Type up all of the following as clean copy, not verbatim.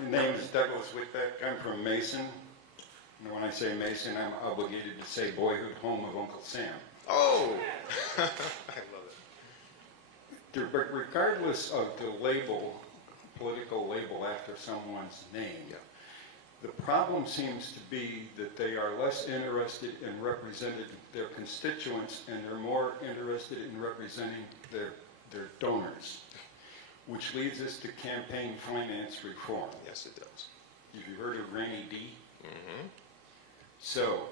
My name is Douglas Whitbeck. I'm from Mason. And when I say Mason, I'm obligated to say boyhood home of Uncle Sam. Oh! I love it. But regardless of the label, political label after someone's name, Yeah. the problem seems to be that they are less interested in representing their constituents and they're more interested in representing their donors, which leads us to campaign finance reform. Yes, it does. Have you heard of Rainy D? Mm-hmm. So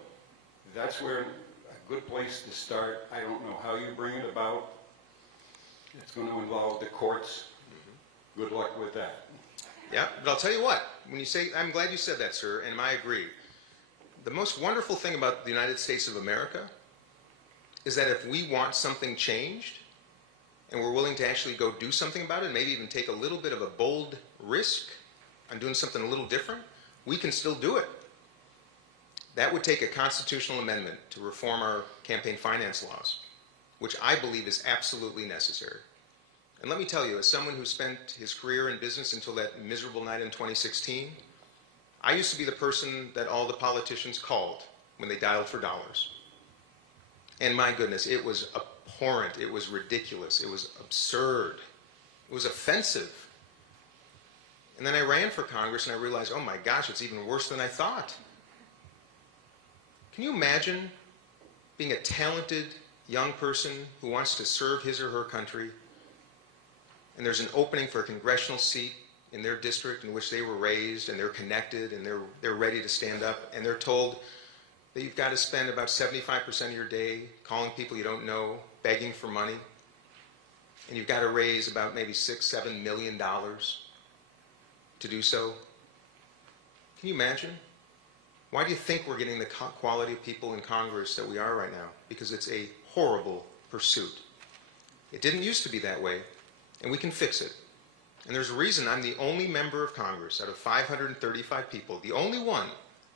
that's where a good place to start. I don't know how you bring it about. It's going to involve the courts. Mm-hmm. Good luck with that. Yeah, but I'll tell you what, when you say, I'm glad you said that, sir, and I agree. The most wonderful thing about the United States of America is that if we want something changed, and we're willing to actually go do something about it, maybe even take a little bit of a bold risk on doing something a little different, we can still do it. That would take a constitutional amendment to reform our campaign finance laws, which I believe is absolutely necessary. And let me tell you, as someone who spent his career in business until that miserable night in 2016, I used to be the person that all the politicians called when they dialed for dollars. And my goodness, it was abhorrent, it was ridiculous, it was absurd, it was offensive. And then I ran for Congress and I realized, oh my gosh, it's even worse than I thought. Can you imagine being a talented young person who wants to serve his or her country, and there's an opening for a congressional seat in their district in which they were raised, and they're connected, and they're ready to stand up, and they're told that you've got to spend about 75% of your day calling people you don't know, begging for money, and you've got to raise about maybe $6–7 million to do so? Can you imagine? Why do you think we're getting the quality of people in Congress that we are right now? Because it's a horrible pursuit. It didn't used to be that way, and we can fix it. And there's a reason I'm the only member of Congress out of 535 people, the only one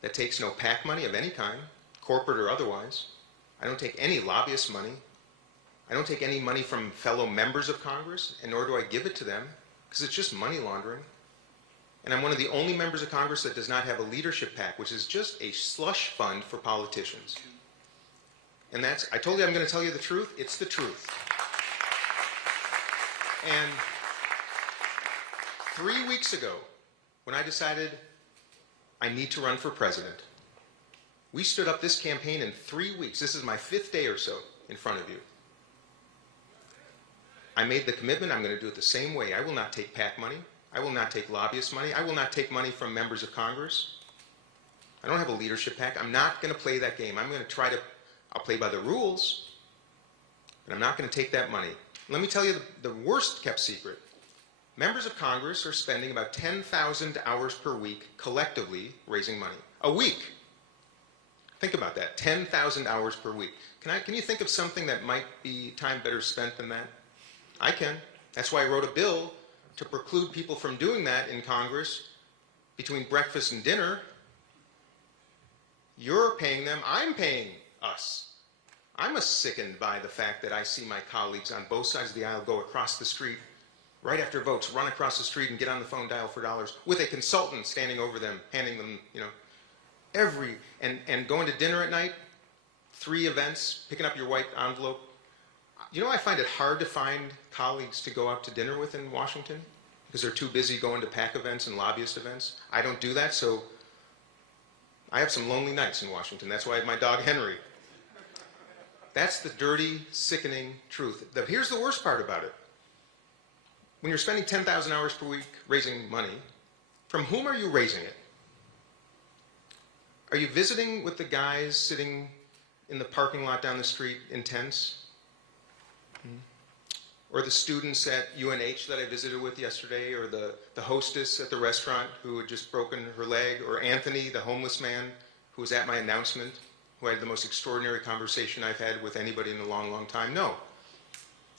that takes no PAC money of any kind, corporate or otherwise. I don't take any lobbyist money. I don't take any money from fellow members of Congress, and nor do I give it to them, because it's just money laundering. And I'm one of the only members of Congress that does not have a leadership PAC, which is just a slush fund for politicians. And that's, I told you I'm going to tell you the truth. It's the truth. And 3 weeks ago, when I decided I need to run for president, we stood up this campaign in 3 weeks. This is my 5th day or so in front of you. I made the commitment I'm going to do it the same way. I will not take PAC money. I will not take lobbyist money. I will not take money from members of Congress. I don't have a leadership PAC. I'm not going to play that game. I'm going to I'll play by the rules, but I'm not going to take that money. Let me tell you the worst kept secret. Members of Congress are spending about 10,000 hours per week collectively raising money. A week. Think about that, 10,000 hours per week. Can you think of something that might be time better spent than that? I can. That's why I wrote a bill to preclude people from doing that in Congress between breakfast and dinner. You're paying them, I'm paying us. I'm sickened by the fact that I see my colleagues on both sides of the aisle go across the street right after votes, run across the street and get on the phone, dial for dollars, with a consultant standing over them, handing them, and going to dinner at night, 3 events, picking up your white envelope. I find it hard to find colleagues to go out to dinner with in Washington because they're too busy going to PAC events and lobbyist events. I don't do that, so I have some lonely nights in Washington. That's why I have my dog Henry. That's the dirty, sickening truth. Here's the worst part about it. When you're spending 10,000 hours per week raising money, from whom are you raising it? Are you visiting with the guys sitting in the parking lot down the street in tents? Or the students at UNH that I visited with yesterday, or the hostess at the restaurant who had just broken her leg, or Anthony, the homeless man who was at my announcement, who I had the most extraordinary conversation I've had with anybody in a long, long time? No.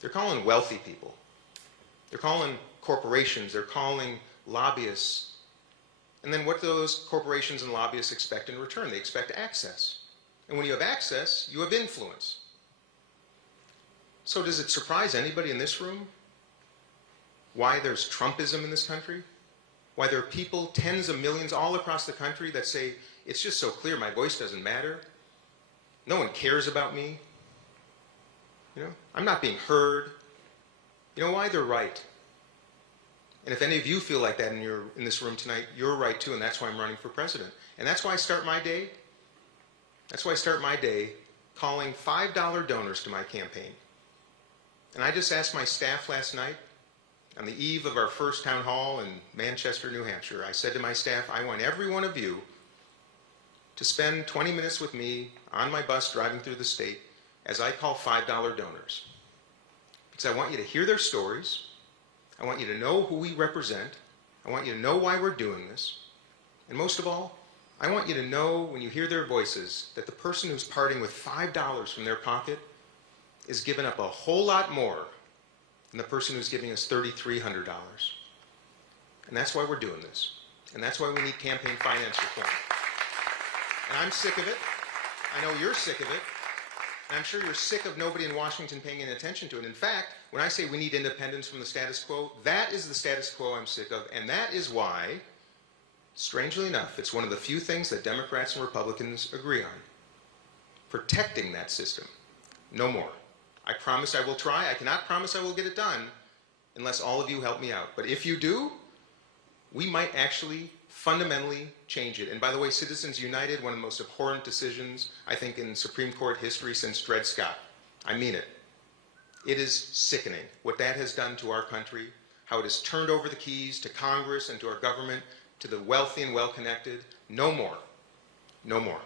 They're calling wealthy people. They're calling corporations. They're calling lobbyists. And then what do those corporations and lobbyists expect in return? They expect access. And when you have access, you have influence. So does it surprise anybody in this room why there's Trumpism in this country? Why there are people, tens of millions all across the country that say, it's just so clear, my voice doesn't matter. No one cares about me. You know, I'm not being heard. You know why? They're right. And if any of you feel like that in this room tonight, you're right too, and that's why I'm running for president. And that's why I start my day. That's why I start my day calling $5 donors to my campaign. And I just asked my staff last night, on the eve of our first town hall in Manchester, New Hampshire, I said to my staff, I want every one of you to spend 20 minutes with me on my bus driving through the state as I call $5 donors. Because I want you to hear their stories. I want you to know who we represent. I want you to know why we're doing this. And most of all, I want you to know when you hear their voices that the person who's parting with $5 from their pocket is giving up a whole lot more than the person who's giving us $3,300. And that's why we're doing this. And that's why we need campaign finance reform. And I'm sick of it. I know you're sick of it. And I'm sure you're sick of nobody in Washington paying any attention to it. In fact, when I say we need independence from the status quo, that is the status quo I'm sick of. And that is why, strangely enough, it's one of the few things that Democrats and Republicans agree on. Protecting that system. No more. I promise I will try. I cannot promise I will get it done unless all of you help me out. But if you do, we might actually fundamentally change it. And by the way, Citizens United, one of the most abhorrent decisions, I think, in Supreme Court history since Dred Scott. I mean it. It is sickening what that has done to our country, how it has turned over the keys to Congress and to our government, to the wealthy and well-connected. No more. No more.